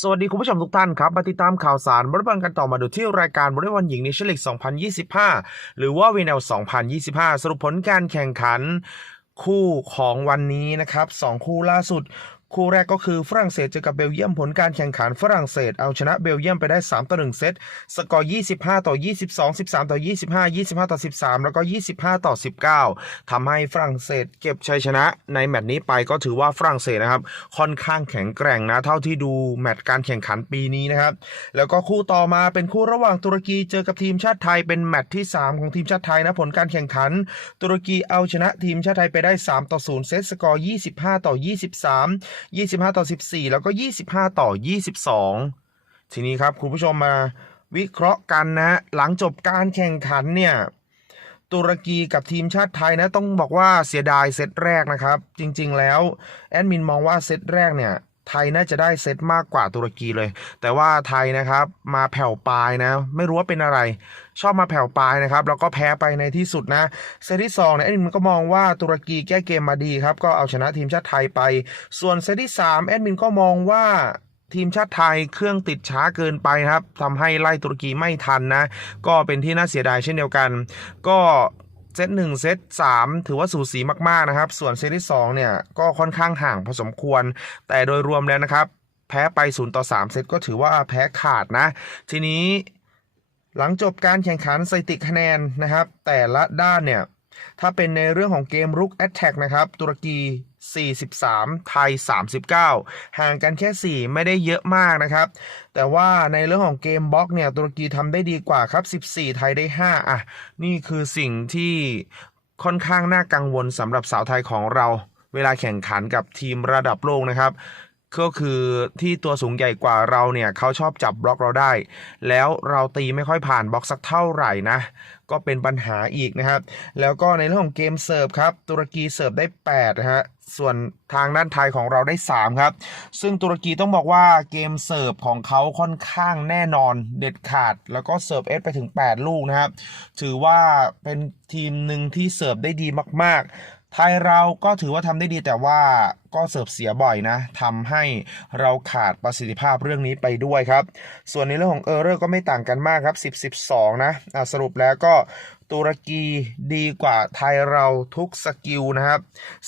สวัสดีคุณผู้ชมทุกท่านครับ มาติดตามข่าวสารบริบอลกันต่อมาดูที่รายการบริบอลหญิงในชั่วโมง2025 หรือว่าวีนล2025 สรุปผลการแข่งขันคู่ของวันนี้นะครับสองคู่ล่าสุด คู่แรกก็คือฝรั่งเศสเจอกับเบลเยียมผลการแข่งขันฝรั่งเศสเอาชนะเบลเยียมไปได้ 3 ต่อ 1 เซต สกอร์ 25 ต่อ 22 13 ต่อ 25 25 ต่อ 13 แล้วก็ 25 ต่อ 19ทำให้ฝรั่งเศสเก็บชัยชนะในแมตช์นี้ไปก็ถือว่าฝรั่งเศสนะครับ ค่อนข้างแข็งแกร่งนะเท่าที่ดูแมตช์การแข่งขันปีนี้นะครับ แล้วก็คู่ต่อมาเป็นคู่ระหว่างตุรกีเจอกับทีมชาติไทยเป็นแมตช์ที่ 3 ของทีมชาติไทยนะผลการแข่งขัน ตุรกีเอาชนะทีมชาติไทยไปได้ 3 ต่อ 0 เซต สกอร์ 25 ต่อ 23 25 ต่อ 14 แล้วก็ 25 ต่อ 22 ทีนี้ครับคุณผู้ชมมาวิเคราะห์กันนะ หลังจบการแข่งขันเนี่ย ตุรกีกับทีมชาติไทยนะต้องบอกว่าเสียดายเซตแรกนะครับ จริง ๆ แล้ว แอดมินมองว่าเซตแรกเนี่ย ไทยน่าจะได้เซตมากกว่าตุรกีเลย แต่ว่าไทยนะครับมาแผ่วปลายนะ ไม่รู้ว่าเป็นอะไร ชอบมาแผ่วปลายนะครับ แล้วก็แพ้ไปในที่สุดนะ เซตที่2เนี่ยแอดมินก็มองว่าตุรกีแก้เกมมาดีครับ ก็เอาชนะทีมชาติไทยไป ส่วนเซตที่3แอดมินก็มองว่าทีมชาติไทยเครื่องติดช้าเกินไปครับทำให้ไล่ตุรกีไม่ทันนะ ก็เป็นที่น่าเสียดายเช่นเดียวกัน ก็ เซตหนึ่งเซตสามถือว่าสูสีมากๆนะครับ ส่วนเซตที่สองเนี่ยก็ค่อนข้างห่างพอสมควร แต่โดยรวมแล้วนะครับ แพ้ไปศูนย์ต่อสามเซตก็ถือว่าแพ้ขาดนะ ทีนี้หลังจบการแข่งขันสถิติคะแนนนะครับ แต่ละด้านเนี่ย ถ้าเป็นในเรื่องของเกมรุกแอตแทกนะครับ ตุรกี 43 ไทย 39 ห่างกันแค่ 4 ไม่ได้เยอะมากนะครับ แต่ว่าในเรื่องของเกมบล็อกเนี่ย ตุรกีทำได้ดีกว่าครับ 14 ไทยได้ 5 อะ นี่คือสิ่งที่ค่อนข้างน่ากังวลสำหรับสาวไทยของเรา เวลาแข่งขันกับทีมระดับโลกนะครับ ก็คือที่ตัวสูงใหญ่กว่าเราเนี่ยเขาชอบจับบล็อกเราได้ แล้วเราตีไม่ค่อยผ่านบล็อกสักเท่าไหร่นะ ก็เป็นปัญหาอีกนะครับ แล้วก็ในเรื่องของเกมเสิร์ฟครับ ตุรกีเสิร์ฟได้8นะฮะส่วนทางด้านไทยของเราได้ 3 ครับ ซึ่งตุรกีต้องบอกว่าเกมเสิร์ฟของเขาค่อนข้างแน่นอนเด็ดขาด แล้วก็เสิร์ฟเอสไปถึง 8 ลูกนะครับ ถือว่าเป็นทีมหนึ่งที่เสิร์ฟได้ดีมาก ๆ ไทยเราก็ถือว่าทำได้ดีแต่ว่าก็เสิร์ฟเสียบ่อยนะทำให้เราขาดประสิทธิภาพเรื่องนี้ไปด้วยครับ ส่วนในเรื่องของเออร์เรอร์ก็ไม่ต่างกันมากครับ 10 12 นะอะสรุปแล้วก็ตุรกีดีกว่าไทยเราทุกสกิลนะครับ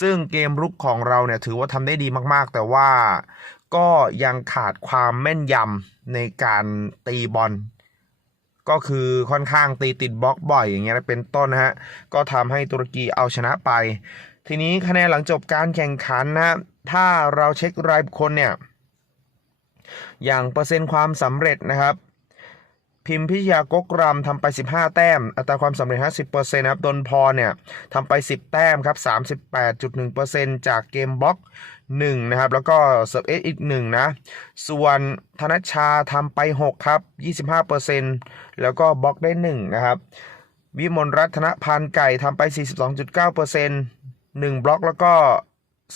ซึ่งเกมรุกของเราเนี่ยถือว่าทำได้ดีมากๆ แต่ว่าก็ยังขาดความแม่นยำในการตีบอล ก็คือค่อนข้างตีติดบล็อกบ่อยอย่างเงี้ยเป็นต้นนะฮะ ก็ทำให้ตุรกีเอาชนะไป ทีนี้คะแนนหลังจบการแข่งขันนะถ้าเราเช็ครายบุคคลเนี่ย อย่างเปอร์เซ็นต์ความสำเร็จนะครับ พิมพิชยากกรำทำไป 15 แต้ม อัตราความสำเร็จ 50%นะครับดนพรเนี่ยทำไป 10 แต้มครับ 38.1%จากเกมบล็อก 1 นะครับ แล้วก็เซิร์ฟเอสอีก 1 นะ ส่วนธนชชาทำไป 6 ครับ 25%แล้วก็บล็อกได้ 1 นะครับ วิมลรัตนพันธ์ไก่ทำไป 42.9% 1 บล็อกแล้วก็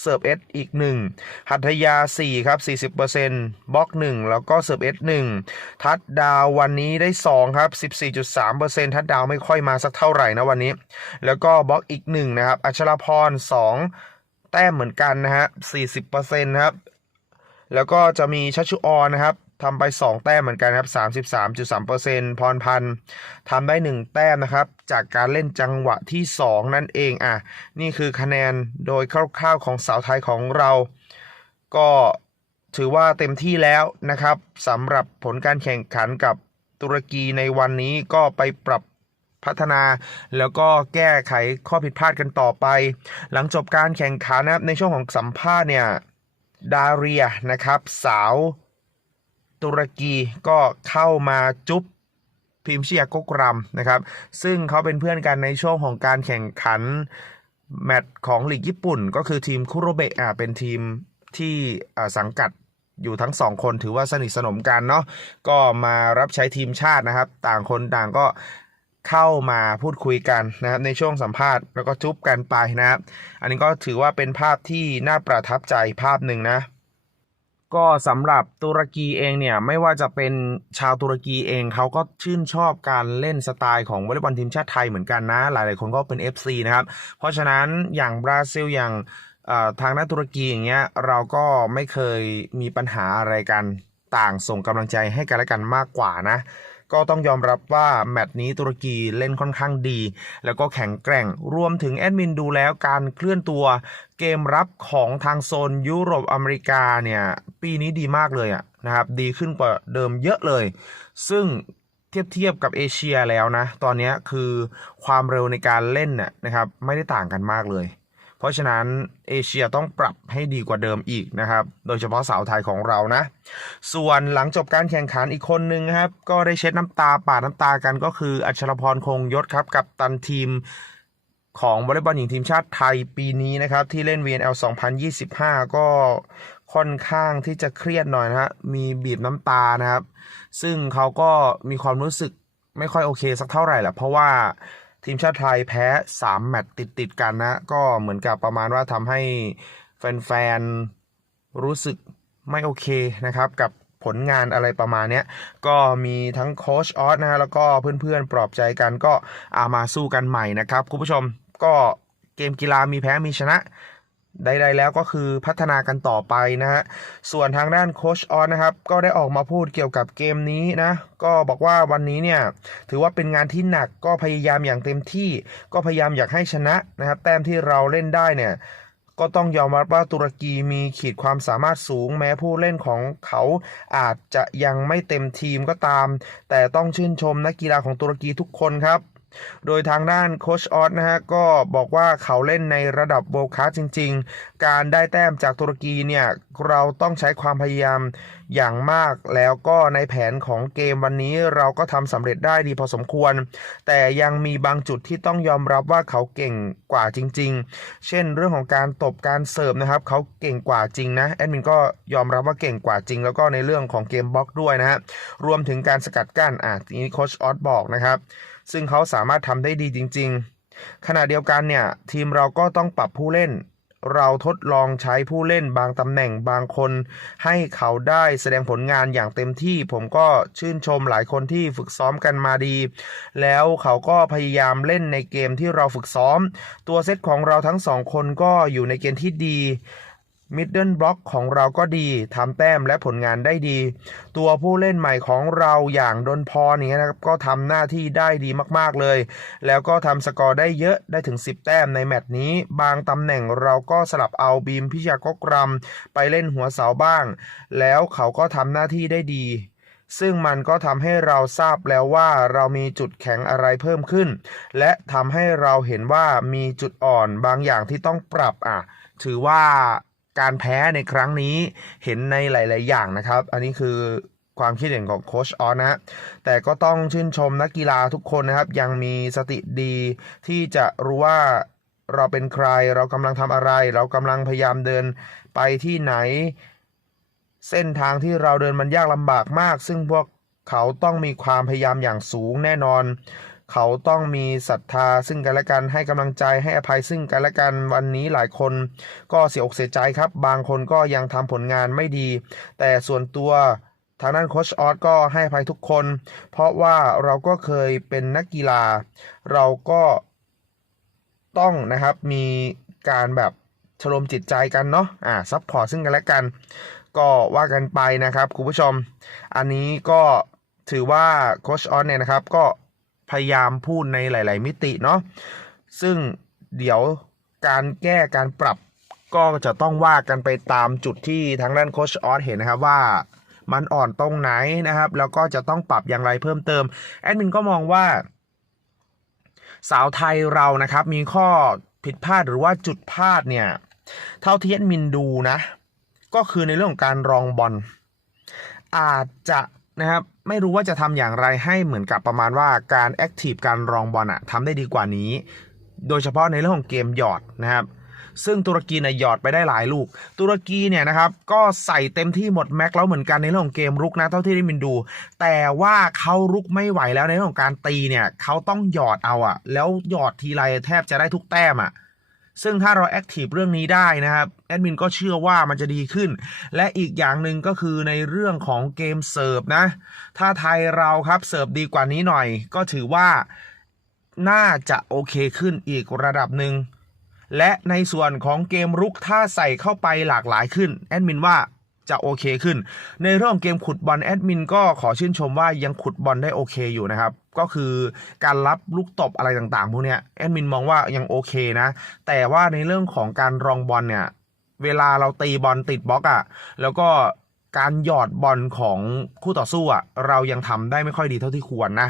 เสิร์ฟเอสอีก 1 หัตถยา 4 ครับ 40%บล็อก 1 แล้วก็เสิร์ฟเอส1ทัดดาววันนี้ได้ 2 ครับ 14.3%ทัดดาวไม่ค่อยมาสักเท่าไหร่นะวันนี้ แล้วก็บล็อกอีก 1 นะครับ อัชรพร 2 แต้มเหมือนกันนะฮะ40%นะครับแล้วก็จะมีชัชชุออนนะครับ ทำไป 2 แต้มเหมือนกันครับ33.3%พรพันธ์ทำได้ 1 แต้มนะครับ จากการเล่นจังหวะที่ 2 นั่นเองอะนี่คือคะแนนโดยคร่าวๆของสาวไทยของเรา ก็ถือว่าเต็มที่แล้วนะครับสำหรับผลการแข่งขันกับตุรกีในวันนี้ก็ไปปรับพัฒนาแล้วก็แก้ไขข้อผิดพลาดกันต่อไป หลังจบการแข่งขันนะครับในช่วงของสัมภาษณ์เนี่ยดาเรียนะครับสาว ตุรกีก็เข้ามาจุ๊บพิมพ์เชียกกรำนะครับ ซึ่งเขาเป็นเพื่อนกันในช่วงของการแข่งขัน แมตช์ของลีกญี่ปุ่น ก็คือทีมคุโรเบะอ่าเป็นทีมที่สังกัดอยู่ทั้งสองคนถือว่าสนิทสนมกันเนาะก็มารับใช้ทีมชาตินะครับ ต่างคนต่างก็เข้ามาพูดคุยกันนะครับในช่วงสัมภาษณ์แล้วก็จุ๊บกันไปนะครับ อันนี้ก็ถือว่าเป็นภาพที่น่าประทับใจภาพหนึ่งนะ ก็สำหรับตุรกีเองเนี่ยไม่ว่าจะเป็นชาวตุรกีเองเขาก็ชื่นชอบการเล่นสไตล์ของวอลเลย์บอลทีมชาติไทยเหมือนกันนะ หลายๆคนก็เป็น FC นะครับ เพราะฉะนั้นอย่างบราซิลอย่างทางด้านตุรกีอย่างเงี้ยเราก็ไม่เคยมีปัญหาอะไรกันต่างส่งกำลังใจให้กันและกันมากกว่านะ ก็ต้องยอมรับว่าแมตช์นี้ตุรกีเล่นค่อนข้างดี แล้วก็แข็งแกร่งรวมถึงแอดมินดูแล้วการเคลื่อนตัวเกมรับของทางโซนยุโรปอเมริกาเนี่ยปีนี้ดีมากเลยอะนะครับดีขึ้นกว่าเดิมเยอะเลย ซึ่งเทียบเทียบกับเอเชียแล้วนะ ตอนนี้คือความเร็วในการเล่นน่ะนะครับไม่ได้ต่างกันมากเลย ราะฉะนั้นเอเชียต้องปรับให้ดีกว่าเดิมอีกนะครับ โดยเฉพาะสาวไทยของเรานะ ส่วนหลังจบการแข่งขันอีกคนนึงครับ ก็ได้เช็ดน้ำตาปาดน้ำตากันก็คืออัชรพรคงยศครับ กับตันทีมของวอลเลย์บอลหญิงทีมชาติไทยปีนี้นะครับ ที่เล่น VNL 2025 ก็ค่อนข้างที่จะเครียดหน่อยนะฮะมีบีบน้ำตานะครับ ซึ่งเขาก็มีความรู้สึกไม่ค่อยโอเคสักเท่าไหร่แหละเพราะว่า ทีมชาติไทยแพ้ 3 แมตช์ติดติดกันนะ ก็เหมือนกับประมาณว่าทำให้แฟนๆ รู้สึกไม่โอเคนะครับกับผลงานอะไรประมาณนี้ก็มีทั้งโค้ชออสนะฮะแล้วก็เพื่อนๆ ปลอบใจกันก็อามาสู้กันใหม่นะครับ คุณผู้ชมก็เกมกีฬามีแพ้มีชนะ ใดๆแล้วก็คือพัฒนากันต่อไปนะฮะ ส่วนทางด้านโคชออนนะครับ ก็ได้ออกมาพูดเกี่ยวกับเกมนี้นะ ก็บอกว่าวันนี้เนี่ย ถือว่าเป็นงานที่หนักก็พยายามอย่างเต็มที่ ก็พยายามอยากให้ชนะนะครับ แต้มที่เราเล่นได้เนี่ย ก็ต้องยอมรับว่าตุรกีมีขีดความสามารถสูง แม้ผู้เล่นของเขาอาจจะยังไม่เต็มทีมก็ตาม แต่ต้องชื่นชมนักกีฬาของตุรกีทุกคนครับ โดยทางด้านโคชออสนะฮะก็บอกว่าเขาเล่นในระดับโบคาจริง ๆ การได้แต้มจากตุรกีเนี่ยเราต้องใช้ความพยายามอย่างมากแล้วก็ในแผนของเกมวันนี้เราก็ทำสำเร็จได้ดีพอสมควร แต่ยังมีบางจุดที่ต้องยอมรับว่าเขาเก่งกว่าจริง ๆ เช่นเรื่องของการตบการเสิร์ฟนะครับเขาเก่งกว่าจริงนะแอดมินก็ยอมรับว่าเก่งกว่าจริง แล้วก็ในเรื่องของเกมบล็อกด้วยนะฮะรวมถึงการสกัดกั้นอะทีนี้โคชออสบอกนะครับ ซึ่งเขาสามารถทำได้ดีจริง ๆ ขณะเดียวกันเนี่ยทีมเราก็ต้องปรับผู้เล่น เราทดลองใช้ผู้เล่นบางตำแหน่งบางคน ให้เขาได้แสดงผลงานอย่างเต็มที่ ผมก็ชื่นชมหลายคนที่ฝึกซ้อมกันมาดี แล้วเขาก็พยายามเล่นในเกมที่เราฝึกซ้อม ตัวเซตของเราทั้งสองคนก็อยู่ในเกณฑ์ที่ดี มิดเดิลบล็อกของเราก็ดีทำแต้มและผลงานได้ดี ตัวผู้เล่นใหม่ของเราอย่างดนพรอย่างเงี้นะครับก็ทำหน้าที่ได้ดีมากๆเลย แล้วก็ทำสกอร์ได้เยอะได้ถึง 10 แต้มในแมตช์นี้ บางตำแหน่งเราก็สลับเอาบีมพิชากกรำไปเล่นหัวเสาบ้าง แล้วเขาก็ทำหน้าที่ได้ดีซึ่งมันก็ทำให้เราทราบแล้วว่าเรามีจุดแข็งอะไรเพิ่มขึ้น และทำให้เราเห็นว่ามีจุดอ่อนบางอย่างที่ต้องปรับอะ ถือว่า การแพ้ในครั้งนี้เห็นในหลาย ๆ อย่างนะครับ อันนี้คือความคิดเห็นของโค้ชออนนะ แต่ก็ต้องชื่นชมนักกีฬาทุกคนนะครับ ยังมีสติดีที่จะรู้ว่าเราเป็นใคร เรากำลังทำอะไร เรากำลังพยายามเดินไปที่ไหน เส้นทางที่เราเดินมันยากลำบากมาก ซึ่งพวกเขาต้องมีความพยายามอย่างสูงแน่นอน เขาต้องมีศรัทธาซึ่งกันและกันให้กำลังใจให้อภัยซึ่งกันและกันวันนี้หลายคนก็เสียอกเสียใจครับ บางคนก็ยังทำผลงานไม่ดี แต่ส่วนตัวทางด้านโคชออสก็ให้อภัยทุกคน เพราะว่าเราก็เคยเป็นนักกีฬา เราก็ต้องนะครับมีการแบบชโลมจิตใจกันเนาะอ่าซัพพอร์ตซึ่งกันและกัน ก็ว่ากันไปนะครับคุณผู้ชม อันนี้ก็ถือว่าโคชออนเนี่ยนะครับก็ พยายามพูดในหลาย ๆ มิติเนาะซึ่งเดี๋ยวการแก้การปรับก็จะต้องว่ากันไปตามจุดที่ทางด้านโคชออสเห็นนะครับว่ามันอ่อนตรงไหนนะครับ แล้วก็จะต้องปรับอย่างไรเพิ่มเติม แอดมินก็มองว่า สาวไทยเรานะครับ มีข้อผิดพลาดหรือว่าจุดพลาดเนี่ย เท่าที่แอดมินดูนะ ก็คือในเรื่องของการรองบอลอาจจะ นะครับไม่รู้ว่าจะทำอย่างไรให้เหมือนกับประมาณว่าการแอคทีฟการรองบอลอะทำได้ดีกว่านี้ โดยเฉพาะในเรื่องของเกมหยอดนะครับซึ่งตุรกีเนี่ยหยอดไปได้หลายลูก ตุรกีเนี่ยนะครับก็ใส่เต็มที่หมดแม็กแล้วเหมือนกันในเรื่องของเกมรุกนะเท่าที่ได้มินดู แต่ว่าเขารุกไม่ไหวแล้วในเรื่องของการตีเนี่ยเขาต้องหยอดเอาอะแล้วหยอดทีไรแทบจะได้ทุกแต้มอะ ซึ่งถ้าเราแอคทีฟเรื่องนี้ได้นะครับแอดมินก็เชื่อว่ามันจะดีขึ้น และอีกอย่างหนึ่งก็คือในเรื่องของเกมเสิร์ฟนะ ถ้าไทยเราครับเสิร์ฟดีกว่านี้หน่อย ก็ถือว่าน่าจะโอเคขึ้นอีกระดับหนึ่งและในส่วนของเกมรุกถ้าใส่เข้าไปหลากหลายขึ้นแอดมินว่าจะโอเคขึ้น ในเรื่องของเกมขุดบอลแอดมินก็ขอชื่นชมว่ายังขุดบอลได้โอเคอยู่นะครับ ก็คือการรับลูกตบอะไรต่างๆพวกเนี้ยแอดมินมองว่ายังโอเคนะ แต่ว่าในเรื่องของการรองบอลเนี่ย เวลาเราตีบอลติดบล็อกอะ่ะแล้วก็การหยอดบอลของคู่ต่อสู้อะ่ะเรายังทำได้ไม่ค่อยดีเท่าที่ควรนะ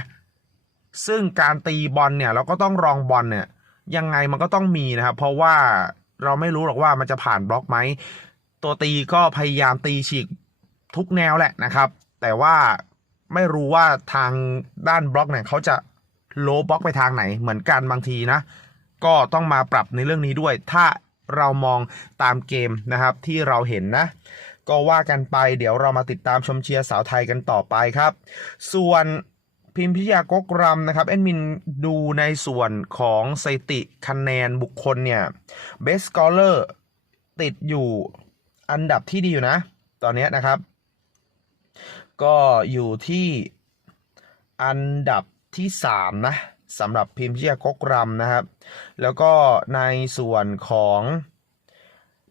ซึ่งการตีบอลเนี่ยเราก็ต้องรองบอลเนี่ยยังไงมันก็ต้องมีนะครับเพราะว่าเราไม่รู้หรอกว่ามันจะผ่านบล็อกไหมตัวตีก็พยายามตีฉีกทุกแนวแหละนะครับ แต่ว่า ไม่รู้ว่าทางด้านบล็อกเนี่ยเขาจะโลบล็อกไปทางไหนเหมือนกันบางทีนะ ก็ต้องมาปรับในเรื่องนี้ด้วย ถ้าเรามองตามเกมนะครับที่เราเห็นนะ ก็ว่ากันไปเดี๋ยวเรามาติดตามชมเชียร์สาวไทยกันต่อไปครับ ส่วนพิมพิยากกรำนะครับแอดมินดูในส่วนของสถิติคะแนนบุคคลเนี่ย Best Scholar ติดอยู่อันดับที่ดีอยู่นะ ตอนนี้นะครับ ก็อยู่ที่อันดับที่3นะสำหรับพิมพิยากกรำนะครับ แล้วก็ในส่วนของ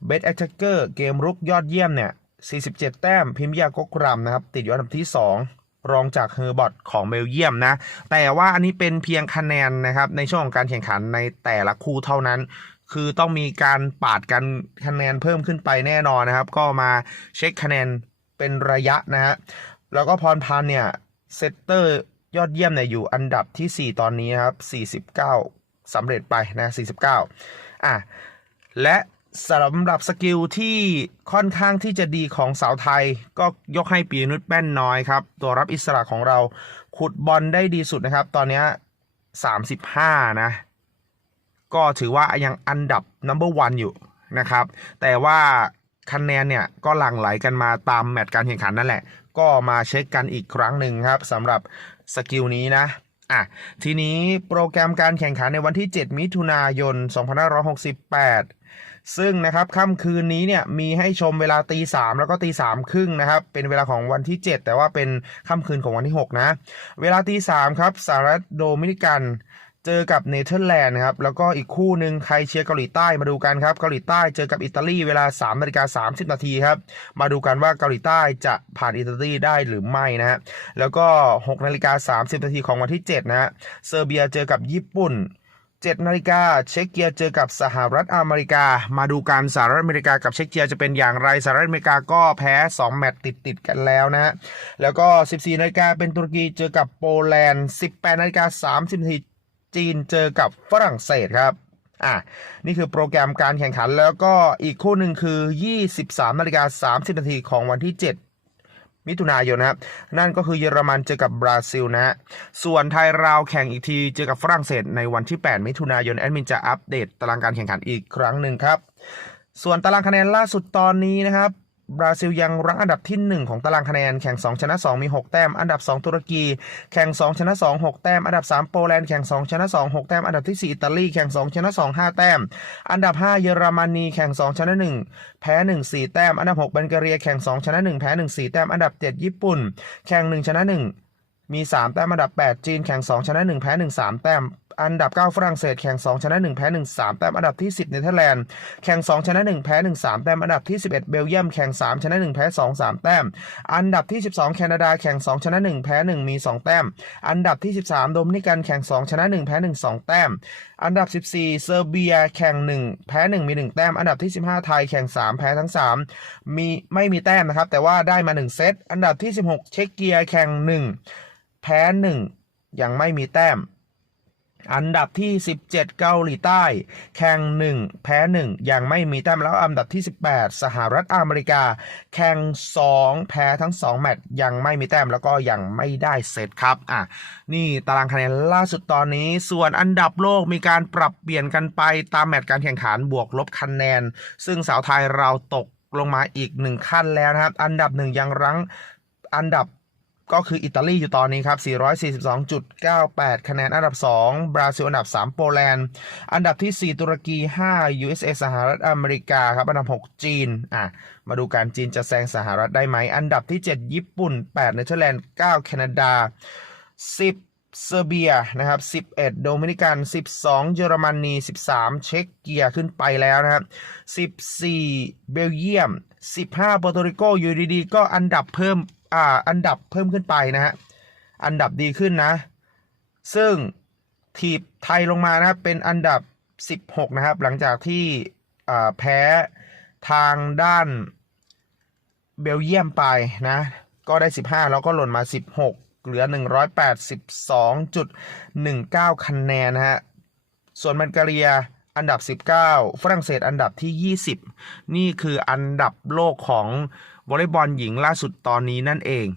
b e t Attacker เกมรุกยอดเยี่ยมเนี่ย 47 แต้มพิมพ์ยากกรำนะครับ ติดอยู่อันดับที่ 2 รองจากเฮอร์บอตของเบลเยียมนะ แต่ว่าอันนี้เป็นเพียงคะแนนนะครับ ในช่วงของการแข่งขันในแต่ละคู่เท่านั้น คือต้องมีการปาดกันคะแนนเพิ่มขึ้นไปแน่นอนนะครับ ก็มาเช็คคะแนนเป็นระยะนะฮะ แล้วก็พรพันธ์เนี่ยเซตเตอร์ยอดเยี่ยมเนี่ยอยู่อันดับที่ 4 ตอนนี้ครับ 49สำเร็จไปนะ 49 อะ และสำหรับสกิลที่ค่อนข้างที่จะดีของสาวไทย ก็ยกให้ปีนุชแป้นน้อยครับ ตัวรับอิสระของเราขุดบอลได้ดีสุดนะครับ ตอนนี้ 35 นะ ก็ถือว่ายังอันดับ number one อยู่นะครับ แต่ว่าคะแนนเนี่ยก็หลั่งไหลกันมาตามแมตช์การแข่งขันนั่นแหละ ก็มาเช็คกันอีกครั้งหนึ่งครับสำหรับสกิลนี้นะอะทีนี้โปรแกรมการแข่งขันในวันที่ 7 มิถุนายน 2568 ซึ่งนะครับค่ำคืนนี้เนี่ยมีให้ชมเวลาตีสามแล้วก็ตีสามครึ่งนะครับ เป็นเวลาของวันที่ 7 แต่ว่าเป็นค่ำคืนของวันที่ 6 นะ เวลาตีสามครับสหรัฐโดมินิกัน เจอกับเนเธอร์แลนด์ครับแล้วก็อีกคู่หนึ่งใครเชียร์เกาหลีใต้มาดูกันครับเกาหลีใต้เจอกับอิตาลีเวลา3นาฬิกา30 นาทีครับมาดูกันว่าเกาหลีใต้จะผ่านอิตาลีได้หรือไม่นะฮะแล้วก็6นาฬิกา30 นาทีของวันที่7นะฮะเซอร์เบียเจอกับญี่ปุ่น7นาฬิกาเช็กเกียเจอกับสหรัฐอเมริกา มาดูกันสหรัฐอเมริกากับเช็กเกียจะเป็นอย่างไรสหรัฐอเมริกาก็แพ้ 2 แมตช์ติดติดกันแล้วนะฮะแล้วก็ 14นาฬิกาเป็นตุรกีเจอกับโปแลนด์ 18นาฬิกา30นาที จีนเจอกับฝรั่งเศสครับอะนี่คือโปรแกรมการแข่งขันแล้วก็อีกคู่หนึ่งคือ 23นาฬิกา30นาทีของวันที่ 7 มิถุนายนนะครับ นั่นก็คือเยอรมันเจอกับบราซิลนะฮะส่วนไทยเราแข่งอีกทีเจอกับฝรั่งเศสในวันที่ 8 มิถุนายน แอดมินจะอัปเดตตารางการแข่งขันอีกครั้งหนึ่งครับ ส่วนตารางคะแนนล่าสุดตอนนี้นะครับ บราซิลยังรั้งอันดับที่ 1 ของตารางคะแนน แข่ง 2 ชนะ 2 มี 6 แต้ม อันดับ 2 ตุรกี แข่ง 2 ชนะ 2 6 แต้ม อันดับ 3 โปแลนด์ แข่ง 2 ชนะ 2 6 แต้ม อันดับที่ 4 อิตาลี แข่ง 2 ชนะ 2 5 แต้ม อันดับ 5 เยอรมนีแข่ง 2 ชนะ 1 แพ้ 1 4 แต้ม อันดับ 6 บัลแกเรีย แข่ง 2 ชนะ 1 แพ้ 1 4 แต้ม อันดับ 7 ญี่ปุ่น แข่ง 1 ชนะ 1 มี 3 แต้ม อันดับ 8 จีน แข่ง 2 ชนะ 1 แพ้ 1 3 แต้ม อันดับ 9 ฝรั่งเศสแข่ง 2 ชนะ 1 แพ้ 1 3 แต้มอันดับที่ 10 เนเธอร์แลนด์แข่ง 2 ชนะ 1 แพ้ 1 3 แต้มอันดับที่ 11 เบลเยียมแข่ง 3 ชนะ 1 แพ้ 2 3 แต้ม อันดับที่ 12 แคนาดาแข่ง 2 ชนะ 1 แพ้ 1 มี 2 แต้ม อันดับที่ 13 โดมินิกันแข่ง 2 ชนะ 1 แพ้ 1 2 แต้ม อันดับ 14 เซอร์เบียแข่ง 1 แพ้ 1 มี 1 แต้ม อันดับที่ 15 ไทยแข่ง 3 แพ้ทั้ง 3 มีไม่มีแต้มนะครับแต่ว่าได้มา 1 เซต อันดับที่ 16 เช็กเกียแข่ง 1 แพ้ 1 ยังไม่มีแต้ม อันดับที่ 17 เกาหลีใต้ แข่ง 1 แพ้ 1 ยังไม่มีแต้มแล้วอันดับที่ 18 สหรัฐอเมริกา แข่ง 2 แพ้ทั้ง 2 แมตช์ยังไม่มีแต้มแล้วก็ยังไม่ได้เซตครับอะนี่ตารางคะแนนล่าสุดตอนนี้ ส่วนอันดับโลกมีการปรับเปลี่ยนกันไปตามแมตช์การแข่งขันบวกลบคะแนน ซึ่งสาวไทยเราตกลงมาอีกหนึ่งขั้นแล้วนะครับ อันดับหนึ่งยังรั้งอันดับ ก็คืออิตาลีอยู่ตอนนี้ครับ 442.98 คะแนนอันดับ 2 บราซิลอันดับ 3 โปแลนด์ อันดับที่ 4 ตุรกี 5 USA สหรัฐอเมริกาครับ อันดับ 6 จีน อะ มาดูการจีนจะแซงสหรัฐได้ไหม อันดับที่ 7 ญี่ปุ่น 8 เนเธอร์แลนด์ 9 แคนาดา 10เซอร์เบียนะครับ 11 โดมินิกัน 12 เยอรมนี 13 เช็กเกียขึ้นไปแล้วนะครับ 14 เบลเยียม 15 โปรโตริโกอยู่ดีๆ ก็อันดับเพิ่ม อ่าอันดับเพิ่มขึ้นไปนะฮะอันดับดีขึ้นนะ ซึ่งทีบไทยลงมานะครับเป็นอันดับ 16 นะครับ หลังจากที่แพ้ทางด้านเบลเยียมไปนะ ก็ได้ 15 แล้วก็หล่นมา 16 เหลือ 182.19 คะแนนนะฮะ ส่วนบัลแกเรียอันดับ 19 ฝรั่งเศสอันดับที่ 20 นี่คืออันดับโลกของ วอลเลย์บอลหญิงล่าสุดตอนนี้นั่นเอง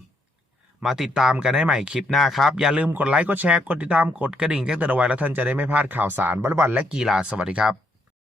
มาติดตามกันให้ใหม่คลิปหน้าครับ อย่าลืมกดไลค์กดแชร์กดติดตามกดกระดิ่งแจ้งเตือนเอาไว้แล้วท่านจะได้ไม่พลาดข่าวสารวอลเลย์บอลและกีฬาสวัสดีครับ